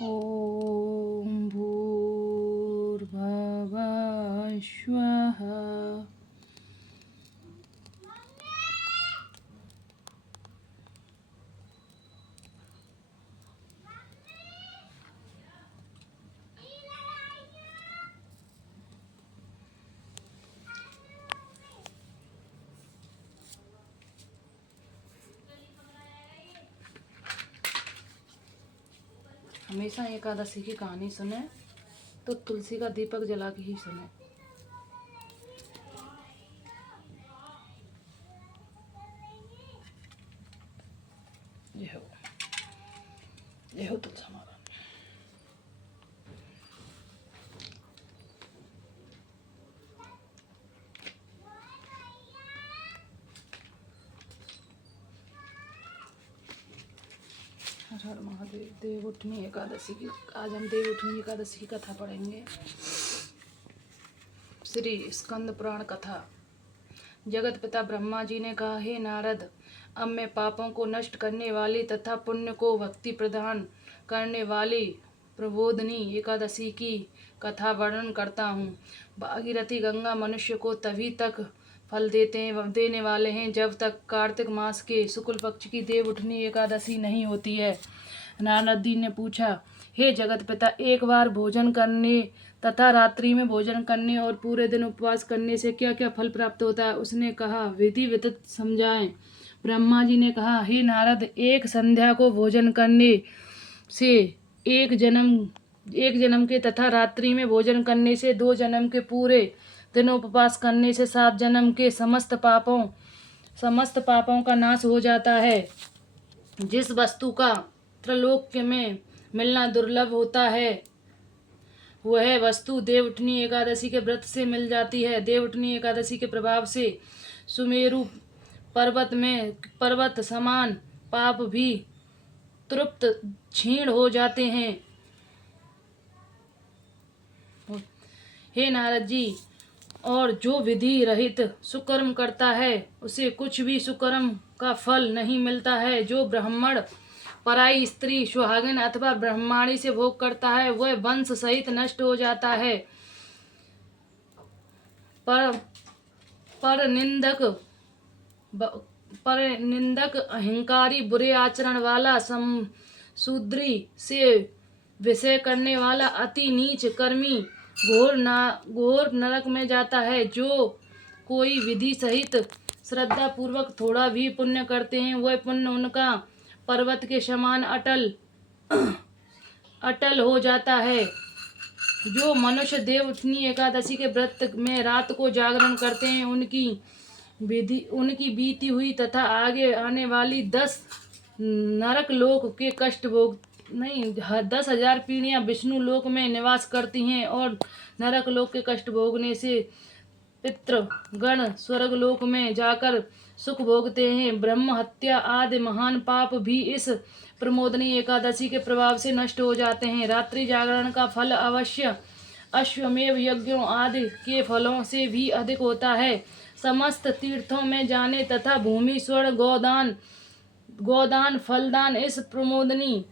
ॐ भूर्भुवः स्वः। हमेशा एकादशी की कहानी सुने तो तुलसी का दीपक जला के ही सुने। ये हो तुलसी हमारा। हर हर महादेव। देवउठनी एकादशी की आज हम देवउठनी एकादशी की कथा पढ़ेंगे। श्री स्कंद पुराण कथा। जगत पिता ब्रह्मा जी ने कहा, हे नारद, अब मैं पापों को नष्ट करने वाली तथा पुण्य को भक्ति प्रदान करने वाली प्रबोधनी एकादशी की कथा वर्णन करता हूँ। भागीरथी गंगा मनुष्य को तभी तक फल देने वाले हैं जब तक कार्तिक मास के शुक्ल पक्ष की देवउठनी एकादशी नहीं होती है। नारद जी ने पूछा, हे जगत पिता, एक बार भोजन करने तथा रात्रि में भोजन करने और पूरे दिन उपवास करने से क्या क्या फल प्राप्त होता है? उसने कहा, विधि विदित समझाएं। ब्रह्मा जी ने कहा, हे नारद, एक संध्या को भोजन करने से एक जन्म के तथा रात्रि में भोजन करने से 2 जन्म के, पूरे दिन उपवास करने से 7 जन्म के समस्त पापों का नाश हो जाता है। जिस वस्तु का त्रिलोक्य में मिलना दुर्लभ होता है वह वस्तु देवउठनी एकादशी के व्रत से मिल जाती है। देवउठनी एकादशी के प्रभाव से सुमेरु पर्वत समान पाप भी तृप्त क्षीण हो जाते हैं। हे नारद जी, और जो विधि रहित सुकर्म करता है उसे कुछ भी सुकर्म का फल नहीं मिलता है। जो ब्राह्मण पराई स्त्री, सुहागिन अथवा ब्रह्माणी से भोग करता है वह वंश सहित नष्ट हो जाता है। पर निंदक अहंकारी, बुरे आचरण वाला, शूद्री से विषय करने वाला, अति नीच कर्मी घोर नरक में जाता है। जो कोई विधि सहित श्रद्धा पूर्वक थोड़ा भी पुण्य करते हैं वह पुण्य उनका पर्वत के समान अटल हो जाता है। जो मनुष्य देवउठनी एकादशी के व्रत में रात को जागरण करते हैं उनकी बीती हुई तथा आगे आने वाली 10 नरक लोक के कष्ट भोग नहीं 10,000 पीढ़ियां विष्णु लोक में निवास करती हैं और नरक लोक के कष्ट भोगने से पितृगण स्वर्ग लोक में जाकर सुख भोगते हैं। ब्रह्म हत्या आदि महान पाप भी इस प्रमोदनी एकादशी के प्रभाव से नष्ट हो जाते हैं। रात्रि जागरण का फल अवश्य अश्वमेव यज्ञों आदि के फलों से भी अधिक होता है। समस्त तीर्थों में जाने तथा भूमि स्वर्ण गोदान फलदान इस प्रमोदनी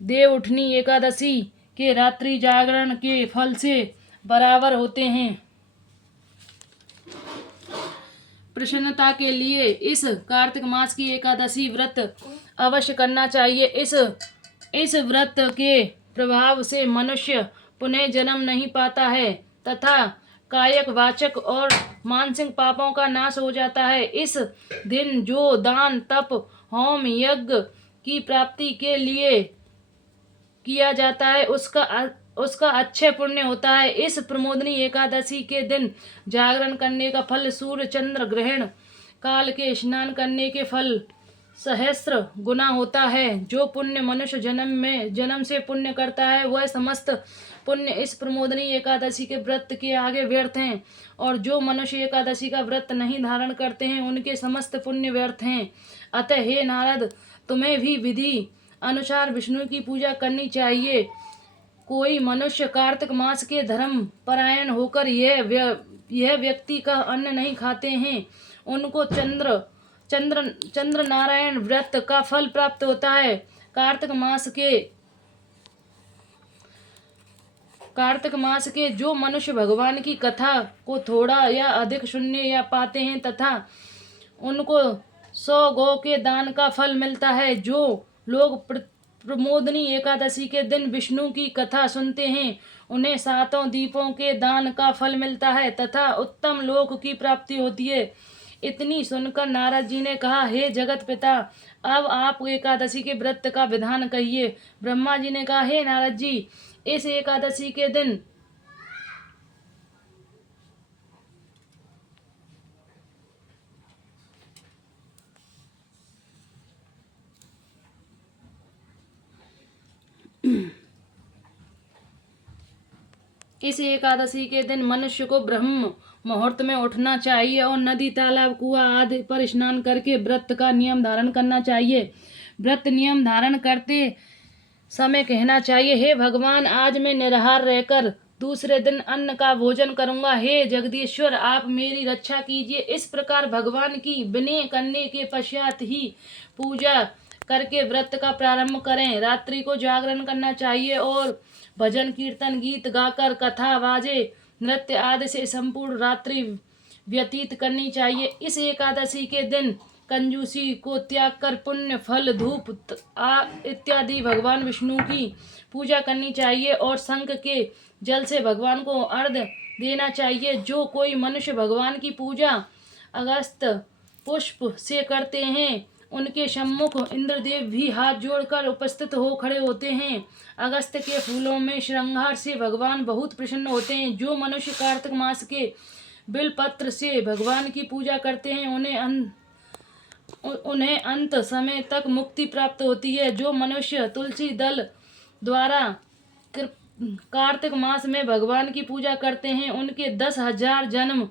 देवउठनी एकादशी के रात्रि जागरण के फल से बराबर होते हैं। प्रसन्नता के लिए इस कार्तिक मास की एकादशी व्रत अवश्य करना चाहिए। इस व्रत के प्रभाव से मनुष्य पुनः जन्म नहीं पाता है तथा कायक वाचक और मानसिक पापों का नाश हो जाता है। इस दिन जो दान तप होम यज्ञ की प्राप्ति के लिए किया जाता है उसका अच्छे पुण्य होता है। इस प्रमोदनी एकादशी के दिन जागरण करने का फल सूर्य चंद्र ग्रहण काल के स्नान करने के फल सहस्त्र गुना होता है। जो पुण्य मनुष्य जन्म से पुण्य करता है वह समस्त पुण्य इस प्रमोदनी एकादशी के व्रत के आगे व्यर्थ हैं, और जो मनुष्य एकादशी का व्रत नहीं धारण करते हैं उनके समस्त पुण्य व्यर्थ हैं। अतः हे नारद, तुम्हें भी विधि अनुसार विष्णु की पूजा करनी चाहिए। कोई मनुष्य कार्तिक मास के धर्म परायण होकर यह व्यक्ति का अन्न नहीं खाते हैं उनको चंद्र नारायण व्रत का फल प्राप्त होता है। कार्तिक मास के कार्तिक मास के जो मनुष्य भगवान की कथा को थोड़ा या अधिक सुनने या पाते हैं तथा उनको 100 गौ के दान का फल मिलता है। जो लोग प्रमोदनी एकादशी के दिन विष्णु की कथा सुनते हैं उन्हें 7 दीपों के दान का फल मिलता है तथा उत्तम लोक की प्राप्ति होती है। इतनी सुनकर नारद जी ने कहा, हे जगत पिता, अब आप एकादशी के व्रत का विधान कहिए। ब्रह्मा जी ने कहा, हे नारद जी, इस एकादशी के दिन मनुष्य को ब्रह्म मुहूर्त में उठना चाहिए और नदी, तालाब, कुआं आदि पर स्नान करके व्रत का नियम धारण करना चाहिए। व्रत नियम धारण करते समय कहना चाहिए, हे भगवान, आज मैं निराहार रहकर दूसरे दिन अन्न का भोजन करूंगा। हे जगदीश्वर, आप मेरी रक्षा कीजिए। इस प्रकार भगवान की विनय करने के पश्चात ही पूजा करके व्रत का प्रारंभ करें। रात्रि को जागरण करना चाहिए और भजन कीर्तन गीत गाकर कथा बाजे नृत्य आदि से संपूर्ण रात्रि व्यतीत करनी चाहिए। इस एकादशी के दिन कंजूसी को त्याग कर पुण्य, फल, धूप इत्यादि भगवान विष्णु की पूजा करनी चाहिए और शंख के जल से भगवान को अर्घ्य देना चाहिए। जो कोई मनुष्य भगवान की पूजा अगस्त पुष्प से करते हैं उनके सम्मुख इंद्रदेव भी हाथ जोड़कर उपस्थित हो खड़े होते हैं। अगस्त के फूलों में श्रृंगार से भगवान बहुत प्रसन्न होते हैं। जो मनुष्य कार्तिक मास के बिलपत्र से भगवान की पूजा करते हैं उन्हें अंत समय तक मुक्ति प्राप्त होती है। जो मनुष्य तुलसी दल द्वारा कार्तिक मास में भगवान की पूजा करते हैं उनके 10,000 जन्म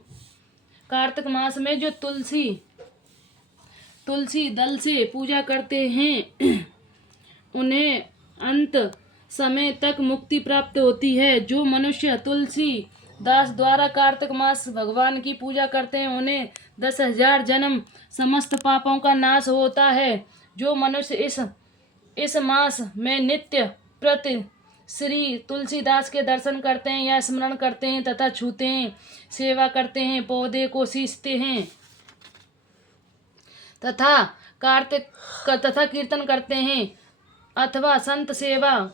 कार्तिक मास में जो तुलसी दल से पूजा करते हैं उन्हें अंत समय तक मुक्ति प्राप्त होती है। जो मनुष्य तुलसी दास द्वारा कार्तिक मास भगवान की पूजा करते हैं उन्हें 10,000 जन्म समस्त पापों का नाश होता है। जो मनुष्य इस मास में नित्य प्रति श्री तुलसीदास के दर्शन करते हैं या स्मरण करते हैं तथा छूते हैं, सेवा करते हैं, पौधे को सींचते हैं तथा कीर्तन करते हैं अथवा संत सेवा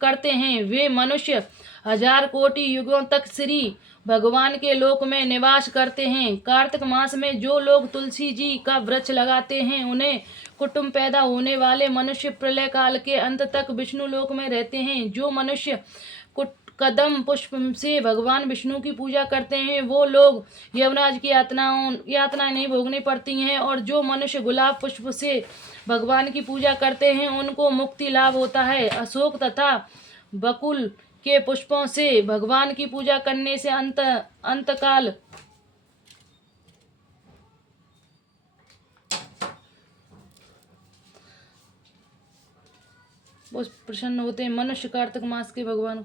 करते हैं, वे मनुष्य 1000 कोटि युगों तक श्री भगवान के लोक में निवास करते हैं। कार्तिक मास में जो लोग तुलसी जी का वृक्ष लगाते हैं उन्हें कुटुंब पैदा होने वाले मनुष्य प्रलय काल के अंत तक विष्णु लोक में रहते हैं। जो मनुष्य कदम पुष्प से भगवान विष्णु की पूजा करते हैं वो लोग यमराज की यातनाएं नहीं भोगनी पड़ती हैं और जो मनुष्य गुलाब पुष्प से भगवान की पूजा करते हैं उनको मुक्ति लाभ होता है। अशोक तथा बकुल के पुष्पों से भगवान की पूजा करने से अंतकाल बहुत प्रसन्न होते हैं। मनुष्य कार्तिक मास के भगवान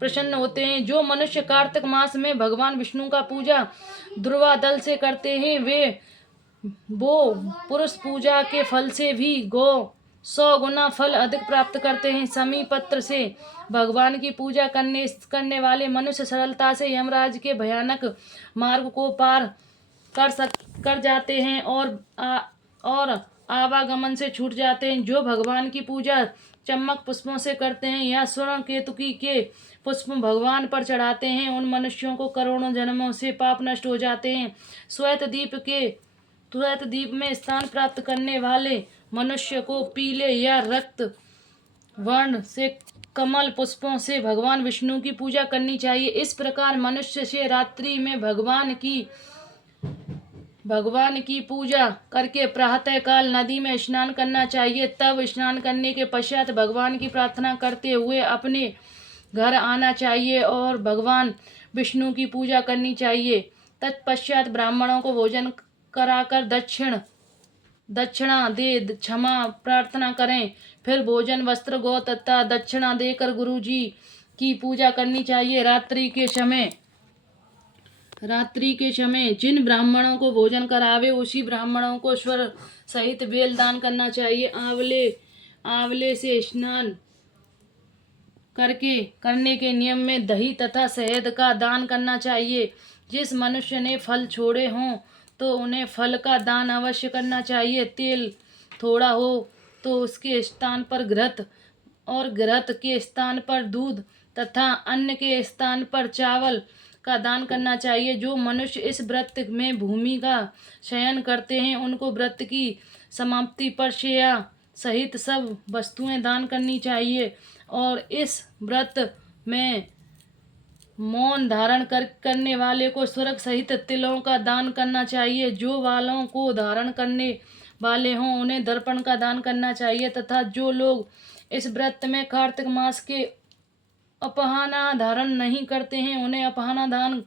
प्रसन्न होते हैं। जो मनुष्य कार्तिक मास में भगवान विष्णु का पूजा दुर्वा दल से करते हैं वो पुरुष पूजा के फल से भी 100 गुना फल अधिक प्राप्त करते हैं। समी पत्र से भगवान की पूजा करने वाले मनुष्य सरलता से यमराज के भयानक मार्ग को पार कर जाते हैं और आवागमन से छूट जाते हैं। जो भगवान की पूजा चम्मक पुष्पों से करते हैं या स्वर्ण केतुकी के पुष्प भगवान पर चढ़ाते हैं उन मनुष्यों को करोड़ों जन्मों से पाप नष्ट हो जाते हैं। श्वेत द्वीप में स्थान प्राप्त करने वाले मनुष्य को पीले या रक्त वर्ण से कमल पुष्पों से भगवान विष्णु की पूजा करनी चाहिए। इस प्रकार मनुष्य से रात्रि में भगवान की पूजा करके प्रातः काल नदी में स्नान करना चाहिए। तब स्नान करने के पश्चात भगवान की प्रार्थना करते हुए अपने घर आना चाहिए और भगवान विष्णु की पूजा करनी चाहिए। तत्पश्चात ब्राह्मणों को भोजन कराकर दक्षिणा दे क्षमा प्रार्थना करें। फिर भोजन, वस्त्र, गौ तथा दक्षिणा देकर गुरु जी की पूजा करनी चाहिए। रात्रि के समय जिन ब्राह्मणों को भोजन करावे उसी ब्राह्मणों को स्वर सहित बेल दान करना चाहिए। आंवले से स्नान करने के नियम में दही तथा शहद का दान करना चाहिए। जिस मनुष्य ने फल छोड़े हों तो उन्हें फल का दान अवश्य करना चाहिए। तेल थोड़ा हो तो उसके स्थान पर घृत और घृत के स्थान पर दूध तथा अन्न के स्थान पर चावल का दान करना चाहिए। जो मनुष्य इस व्रत में भूमि का शयन करते हैं उनको व्रत की समाप्ति पर शेया सहित सब वस्तुएं दान करनी चाहिए। और इस व्रत में मौन धारण करने वाले को स्वर्ग सहित तिलों का दान करना चाहिए। जो वालों को धारण करने वाले हों उन्हें दर्पण का दान करना चाहिए तथा जो लोग इस व्रत में कार्तिक मास के अपहाना धारण नहीं करते हैं उन्हें अपहाना दान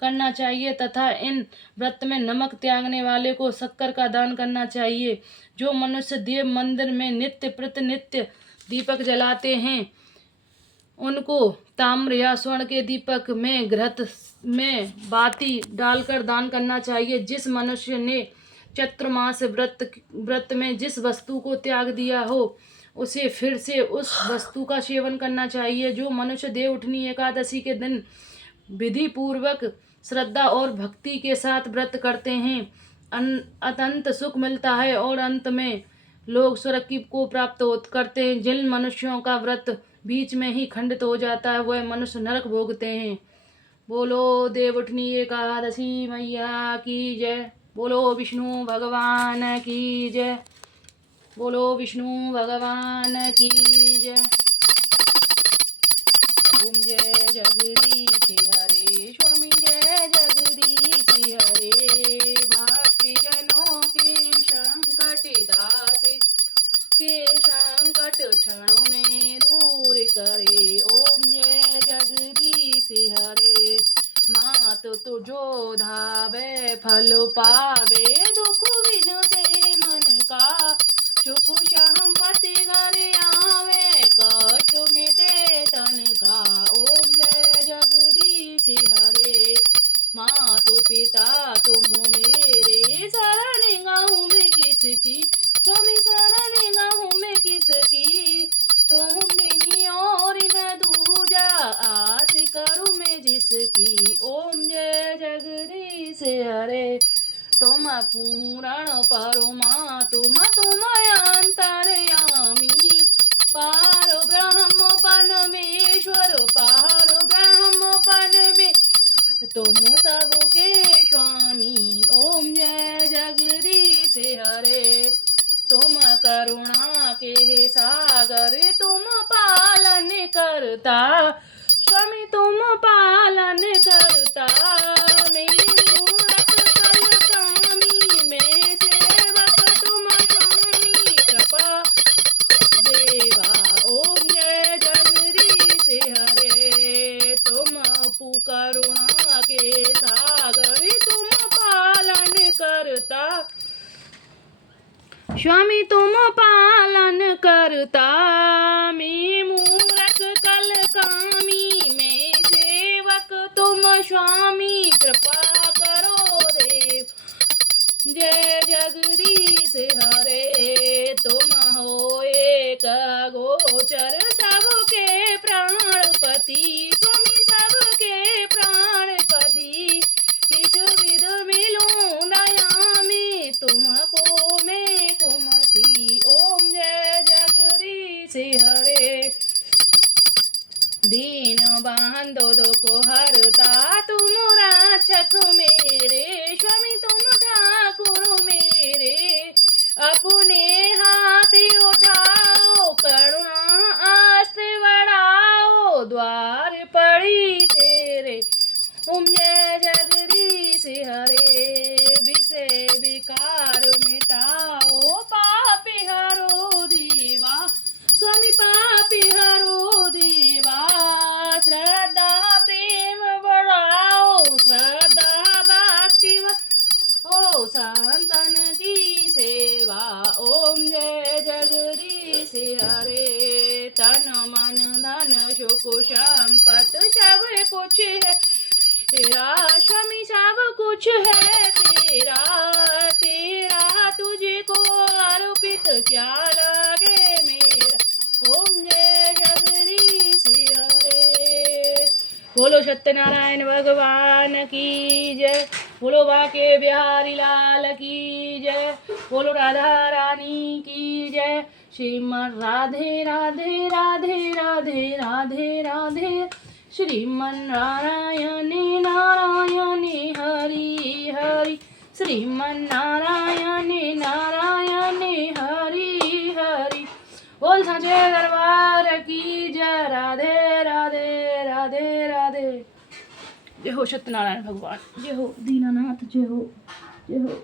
करना चाहिए तथा इन व्रत में नमक त्यागने वाले को शक्कर का दान करना चाहिए। जो मनुष्य देव मंदिर में नित्य प्रतिनित्य दीपक जलाते हैं उनको ताम्र या स्वर्ण के दीपक में घृत में बाती डालकर दान करना चाहिए। जिस मनुष्य ने चतुर्मास व्रत में जिस वस्तु को त्याग दिया हो उसे फिर से उस वस्तु का सेवन करना चाहिए। जो मनुष्य देवउठनी एकादशी के दिन विधि पूर्वक श्रद्धा और भक्ति के साथ व्रत करते हैं अत्यंत सुख मिलता है और अंत में लोग स्वर्ग को प्राप्त करते हैं। जिन मनुष्यों का व्रत बीच में ही खंडित हो जाता है वह मनुष्य नरक भोगते हैं। बोलो देवउठनी एकादशी मैया की जय। बोलो विष्णु भगवान की जय। बोलो विष्णु भगवान की जय। ओम जय जगदीश हरे स्वामी जय जगदीश हरे। भक्ति जनों के संकट दासे के संकट क्षणों में दूर करे। ओम जय जगदीश हरे। मात तुझो धावे फल पावे दुख बिनु से मन का सुख संपत्ति घर आवे कष्ट मिटे तन का। ओम जय जगदीश हरे। मातु पिता तुम मेरे शरण गाँव में किसकी स्वामी शरण गाँव में किसकी तुम बिनी और न दूजा आस करूँ मैं जिसकी। ओम जय जगदीश हरे। तुम पूरण परमा तुम अंतरयामी पार ब्रह्म परमेश्वर पार ब्रह्म परमे तुम सबके स्वामी। ओम जय जगदीश हरे। तुम करुणा के सागर तुम पालन करता स्वामी तुम पालन करता। मेरी मूरत कल कामी में सेवक तुम स्वामी कृपा देवा। ओम जय जगदीश हरे। तुम करुणा के सागर तुम पालन करता स्वामी तुम पालन करता। मैं मूरख कल कामी में सेवक तुम स्वामी कृपा करो देव। जय जगदीश हरे। तुम हो एक गोचर सबके प्राणपति स्वामी सबके प्राणपति। किस विध मिलूं दया में तुमको मैं कुमति। ओम जय जगदीश हरे। दीन बांधो दुख हरता तुम रक्षक मेरे स्वामी तुम ठाकुर मेरे। अपने हाथ उठाओ करुणा आस्ते बढ़ाओ द्वार पड़ी तेरे। ओम जय जगदीश हरे। विषय विकार मिटाओ पापी हरो देवा स्वामी पापी हरो देवा। श्रद्धा प्रेम बढ़ाओ श्रद्धा भक्ति ओ संतन की सेवा। ओम जय जगदीश हरे। तन मन धन सुख संपत सब कुछ है तेरा स्वामी सब कुछ है तेरा। तेरा तुझको अर्पित क्या लगे मेरा। ओम जय जगदीश बोलो सत्यनारायण भगवान की जय। बोलो बाके बिहारी लाल की जय। बोलो राधा रानी की जय। श्रीमन राधे राधे राधे राधे राधे राधे श्रीमन नारायण नारायण हरि हरि श्रीमन नारायण नारायण हरि हरि। बोल साचे दरबार की जय। राधे राधे राधे राधे। जय हो सत्यनारायण भगवान, जय हो दीनानाथ, जय हो जय हो।